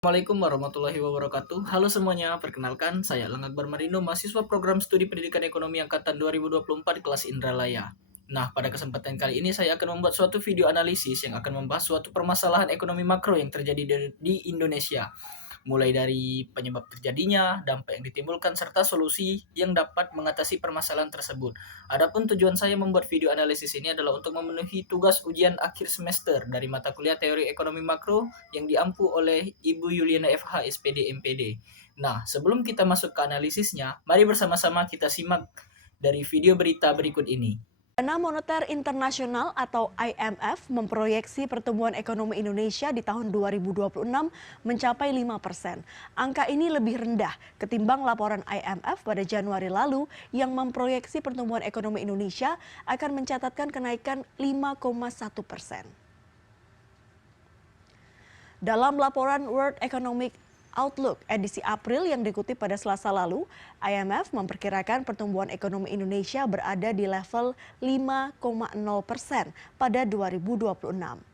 Assalamualaikum warahmatullahi wabarakatuh. Halo semuanya, perkenalkan saya Lang Akbar Marino, mahasiswa program studi pendidikan ekonomi angkatan 2024 kelas Indralaya. Nah, pada kesempatan kali ini saya akan membuat suatu video analisis yang akan membahas suatu permasalahan ekonomi makro yang terjadi di Indonesia, mulai dari penyebab terjadinya, dampak yang ditimbulkan, serta solusi yang dapat mengatasi permasalahan tersebut. Adapun tujuan saya membuat video analisis ini adalah untuk memenuhi tugas ujian akhir semester dari mata kuliah Teori Ekonomi Makro yang diampu oleh Ibu Yuliana FH SPD MPD. Nah, sebelum kita masuk ke analisisnya, mari bersama-sama kita simak dari video berita berikut ini. Dana Moneter Internasional atau IMF memproyeksi pertumbuhan ekonomi Indonesia di tahun 2026 mencapai 5%. Angka ini lebih rendah ketimbang laporan IMF pada Januari lalu yang memproyeksi pertumbuhan ekonomi Indonesia akan mencatatkan kenaikan 5,1%. Dalam laporan World Economic Outlook edisi April yang dikutip pada Selasa lalu, IMF memperkirakan pertumbuhan ekonomi Indonesia berada di level 5,0% pada 2026.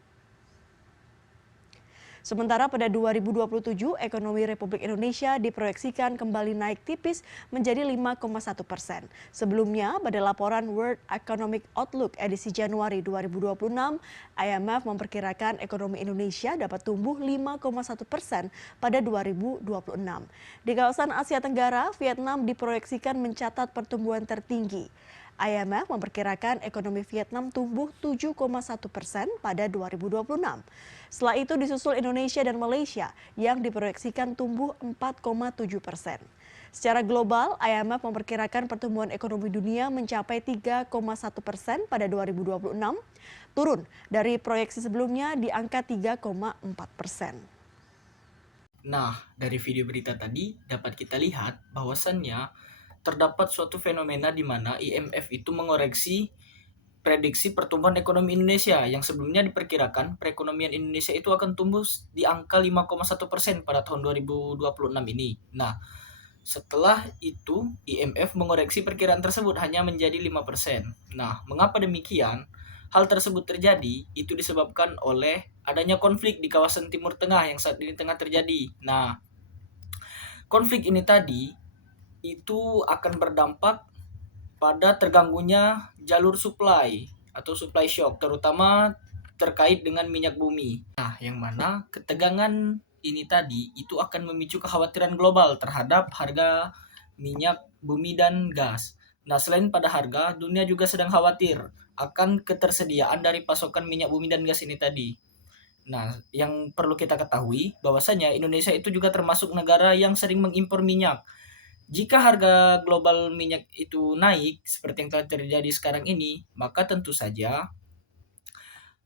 Sementara pada 2027, ekonomi Republik Indonesia diproyeksikan kembali naik tipis menjadi 5,1%. Sebelumnya, pada laporan World Economic Outlook edisi Januari 2026, IMF memperkirakan ekonomi Indonesia dapat tumbuh 5,1% pada 2026. Di kawasan Asia Tenggara, Vietnam diproyeksikan mencatat pertumbuhan tertinggi. IMF memperkirakan ekonomi Vietnam tumbuh 7,1% pada 2026. Setelah itu disusul Indonesia dan Malaysia yang diproyeksikan tumbuh 4,7%. Secara global, IMF memperkirakan pertumbuhan ekonomi dunia mencapai 3,1% pada 2026, turun dari proyeksi sebelumnya di angka 3,4%. Nah, dari video berita tadi dapat kita lihat bahwasannya terdapat suatu fenomena di mana IMF itu mengoreksi prediksi pertumbuhan ekonomi Indonesia yang sebelumnya diperkirakan perekonomian Indonesia itu akan tumbuh di angka 5,1% pada tahun 2026 ini. Nah, setelah itu IMF mengoreksi perkiraan tersebut hanya menjadi 5%. Nah, mengapa demikian? Hal tersebut terjadi itu disebabkan oleh adanya konflik di kawasan Timur Tengah yang saat ini tengah terjadi. Nah, konflik ini tadi itu akan berdampak pada terganggunya jalur supply atau supply shock, terutama terkait dengan minyak bumi. Nah, yang mana ketegangan ini tadi itu akan memicu kekhawatiran global terhadap harga minyak bumi dan gas. Nah, selain pada harga, dunia juga sedang khawatir akan ketersediaan dari pasokan minyak bumi dan gas ini tadi. Nah, yang perlu kita ketahui bahwasanya Indonesia itu juga termasuk negara yang sering mengimpor minyak. Jika harga global minyak itu naik seperti yang telah terjadi sekarang ini, maka tentu saja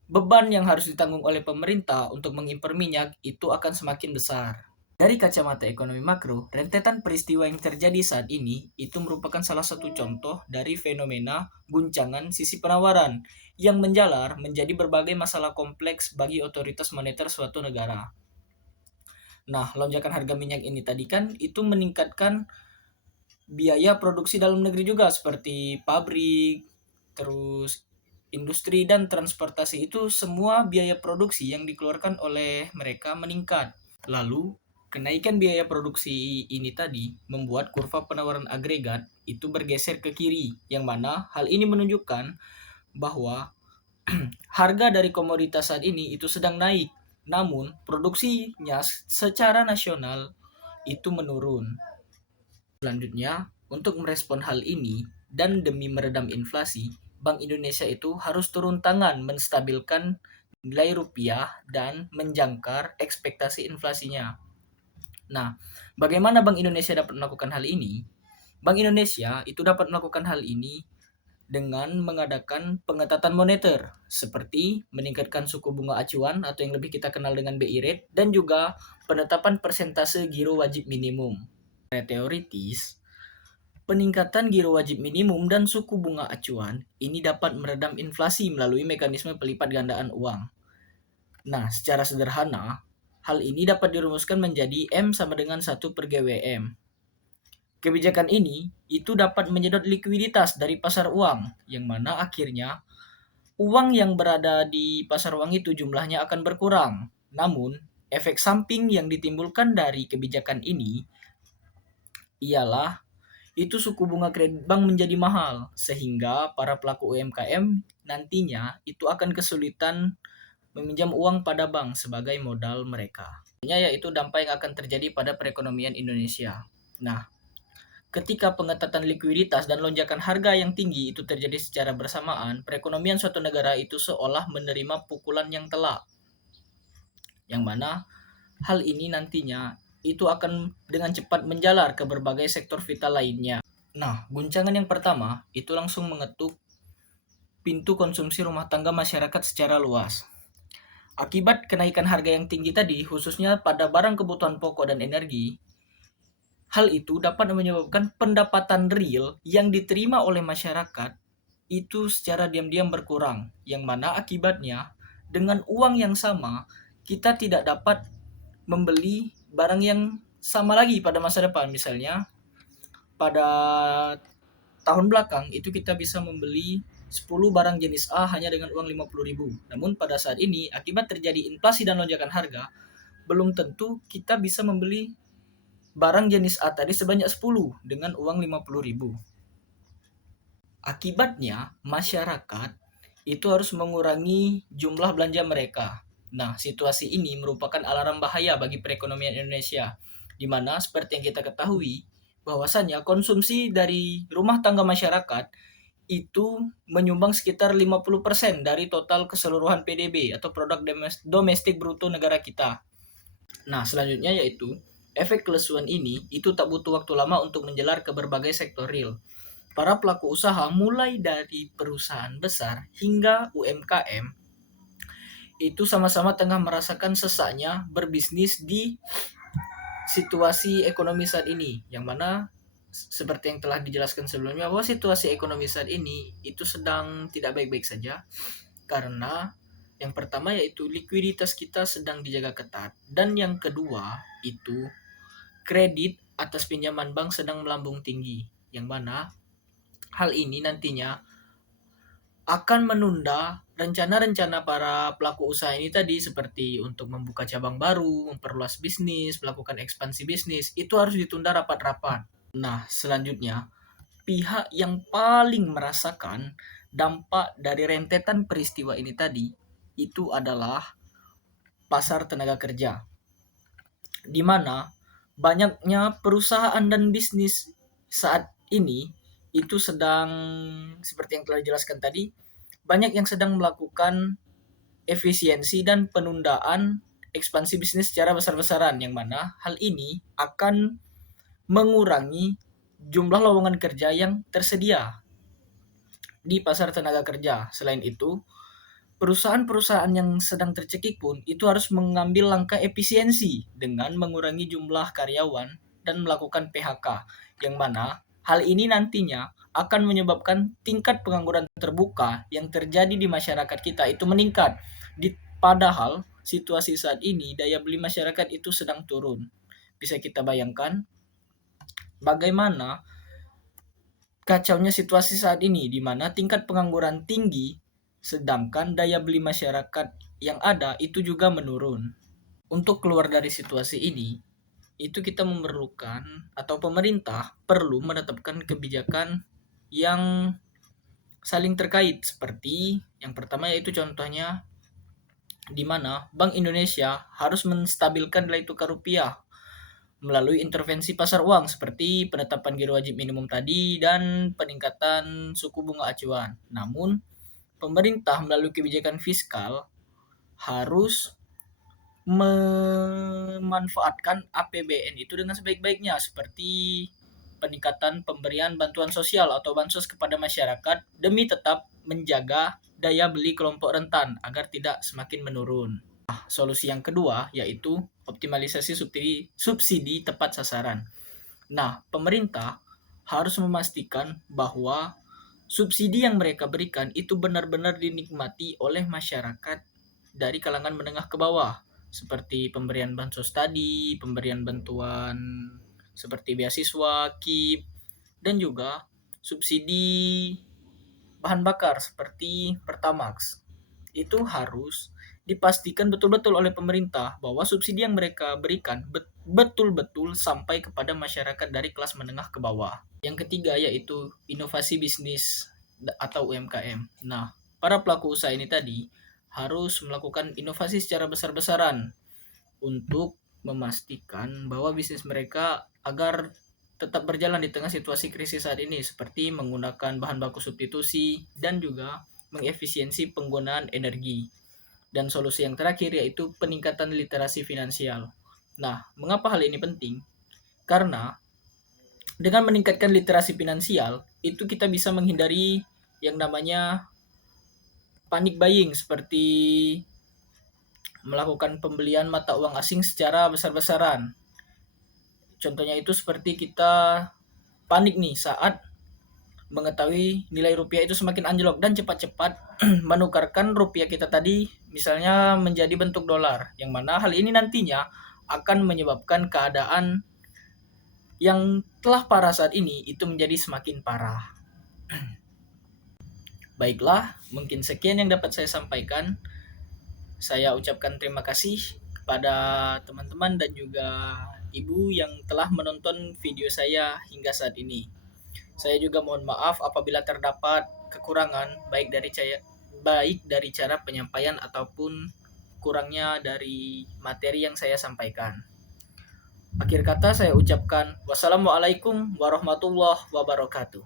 beban yang harus ditanggung oleh pemerintah untuk mengimpor minyak itu akan semakin besar. Dari kacamata ekonomi makro, rentetan peristiwa yang terjadi saat ini itu merupakan salah satu contoh dari fenomena guncangan sisi penawaran yang menjalar menjadi berbagai masalah kompleks bagi otoritas moneter suatu negara. Nah, lonjakan harga minyak ini tadi kan itu meningkatkan biaya produksi dalam negeri juga seperti pabrik, terus industri dan transportasi itu semua biaya produksi yang dikeluarkan oleh mereka meningkat. Lalu, kenaikan biaya produksi ini tadi membuat kurva penawaran agregat itu bergeser ke kiri, yang mana hal ini menunjukkan bahwa harga dari komoditas saat ini itu sedang naik, namun produksinya secara nasional itu menurun. Selanjutnya, untuk merespon hal ini dan demi meredam inflasi, Bank Indonesia itu harus turun tangan menstabilkan nilai rupiah dan menjangkar ekspektasi inflasinya. Nah, bagaimana Bank Indonesia dapat melakukan hal ini? Bank Indonesia itu dapat melakukan hal ini dengan mengadakan pengetatan moneter seperti meningkatkan suku bunga acuan atau yang lebih kita kenal dengan BI rate dan juga penetapan persentase giro wajib minimum. Teoritis, peningkatan giro wajib minimum dan suku bunga acuan ini dapat meredam inflasi melalui mekanisme pelipat gandaan uang. Nah, secara sederhana, hal ini dapat dirumuskan menjadi M sama dengan 1 per GWM. Kebijakan ini itu dapat menyedot likuiditas dari pasar uang, yang mana akhirnya uang yang berada di pasar uang itu jumlahnya akan berkurang. Namun, efek samping yang ditimbulkan dari kebijakan ini ialah itu suku bunga kredit bank menjadi mahal, sehingga para pelaku UMKM nantinya itu akan kesulitan meminjam uang pada bank sebagai modal mereka. Yaitu dampak yang akan terjadi pada perekonomian Indonesia. Nah, ketika pengetatan likuiditas dan lonjakan harga yang tinggi itu terjadi secara bersamaan, perekonomian suatu negara itu seolah menerima pukulan yang telak. Yang mana hal ini nantinya itu akan dengan cepat menjalar ke berbagai sektor vital lainnya. Nah, guncangan yang pertama itu langsung mengetuk pintu konsumsi rumah tangga masyarakat secara luas. Akibat kenaikan harga yang tinggi tadi, khususnya pada barang kebutuhan pokok dan energi, hal itu dapat menyebabkan pendapatan real yang diterima oleh masyarakat itu secara diam-diam berkurang, yang mana akibatnya dengan uang yang sama kita tidak dapat membeli barang yang sama lagi pada masa depan. Misalnya pada tahun belakang itu kita bisa membeli 10 barang jenis A hanya dengan uang 50.000. Namun pada saat ini akibat terjadi inflasi dan lonjakan harga, belum tentu kita bisa membeli barang jenis A tadi sebanyak 10 dengan uang 50.000. Akibatnya masyarakat itu harus mengurangi jumlah belanja mereka. Nah, situasi ini merupakan alarm bahaya bagi perekonomian Indonesia, di mana seperti yang kita ketahui, bahwasannya konsumsi dari rumah tangga masyarakat itu menyumbang sekitar 50% dari total keseluruhan PDB atau produk domestik bruto negara kita. Nah, selanjutnya yaitu efek kelesuan ini itu tak butuh waktu lama untuk menjalar ke berbagai sektor real. Para pelaku usaha mulai dari perusahaan besar hingga UMKM itu sama-sama tengah merasakan sesaknya berbisnis di situasi ekonomi saat ini, yang mana seperti yang telah dijelaskan sebelumnya bahwa situasi ekonomi saat ini itu sedang tidak baik-baik saja karena yang pertama yaitu likuiditas kita sedang dijaga ketat, dan yang kedua itu kredit atas pinjaman bank sedang melambung tinggi, yang mana hal ini nantinya akan menunda rencana-rencana para pelaku usaha ini tadi, seperti untuk membuka cabang baru, memperluas bisnis, melakukan ekspansi bisnis, itu harus ditunda rapat-rapat. Nah, selanjutnya, pihak yang paling merasakan dampak dari rentetan peristiwa ini tadi, itu adalah pasar tenaga kerja. Di mana banyaknya perusahaan dan bisnis saat ini itu sedang, seperti yang telah dijelaskan tadi, banyak yang sedang melakukan efisiensi dan penundaan ekspansi bisnis secara besar-besaran, yang mana hal ini akan mengurangi jumlah lowongan kerja yang tersedia di pasar tenaga kerja. Selain itu, perusahaan-perusahaan yang sedang tercekik pun itu harus mengambil langkah efisiensi dengan mengurangi jumlah karyawan dan melakukan PHK, yang mana hal ini nantinya akan menyebabkan tingkat pengangguran terbuka yang terjadi di masyarakat kita itu meningkat. Padahal situasi saat ini daya beli masyarakat itu sedang turun. Bisa kita bayangkan bagaimana kacaunya situasi saat ini, di mana tingkat pengangguran tinggi sedangkan daya beli masyarakat yang ada itu juga menurun. Untuk keluar dari situasi ini, itu kita memerlukan atau pemerintah perlu menetapkan kebijakan yang saling terkait, seperti yang pertama yaitu contohnya di mana Bank Indonesia harus menstabilkan nilai tukar rupiah melalui intervensi pasar uang seperti penetapan giro wajib minimum tadi dan peningkatan suku bunga acuan. Namun, pemerintah melalui kebijakan fiskal harus memanfaatkan APBN itu dengan sebaik-baiknya, seperti peningkatan pemberian bantuan sosial atau bansos kepada masyarakat demi tetap menjaga daya beli kelompok rentan agar tidak semakin menurun. Solusi yang kedua yaitu optimalisasi subsidi tepat sasaran. Nah, pemerintah harus memastikan bahwa subsidi yang mereka berikan itu benar-benar dinikmati oleh masyarakat dari kalangan menengah ke bawah, seperti pemberian bansos tadi, pemberian bantuan seperti beasiswa, KIP, dan juga subsidi bahan bakar seperti Pertamax. Itu harus dipastikan betul-betul oleh pemerintah bahwa subsidi yang mereka berikan betul-betul sampai kepada masyarakat dari kelas menengah ke bawah. Yang ketiga yaitu inovasi bisnis atau UMKM. Nah, para pelaku usaha ini tadi harus melakukan inovasi secara besar-besaran untuk memastikan bahwa bisnis mereka agar tetap berjalan di tengah situasi krisis saat ini, seperti menggunakan bahan baku substitusi dan juga mengefisiensi penggunaan energi. Dan solusi yang terakhir yaitu peningkatan literasi finansial. Nah, mengapa hal ini penting? Karena dengan meningkatkan literasi finansial, itu kita bisa menghindari yang namanya panic buying, seperti melakukan pembelian mata uang asing secara besar-besaran. Contohnya itu seperti kita panik nih saat mengetahui nilai rupiah itu semakin anjlok dan cepat-cepat menukarkan rupiah kita tadi misalnya menjadi bentuk dolar, yang mana hal ini nantinya akan menyebabkan keadaan yang telah parah saat ini itu menjadi semakin parah. Baiklah, mungkin sekian yang dapat saya sampaikan. Saya ucapkan terima kasih kepada teman-teman dan juga ibu yang telah menonton video saya hingga saat ini. Saya juga mohon maaf apabila terdapat kekurangan baik dari cara penyampaian ataupun kurangnya dari materi yang saya sampaikan. Akhir kata saya ucapkan wassalamualaikum warahmatullahi wabarakatuh.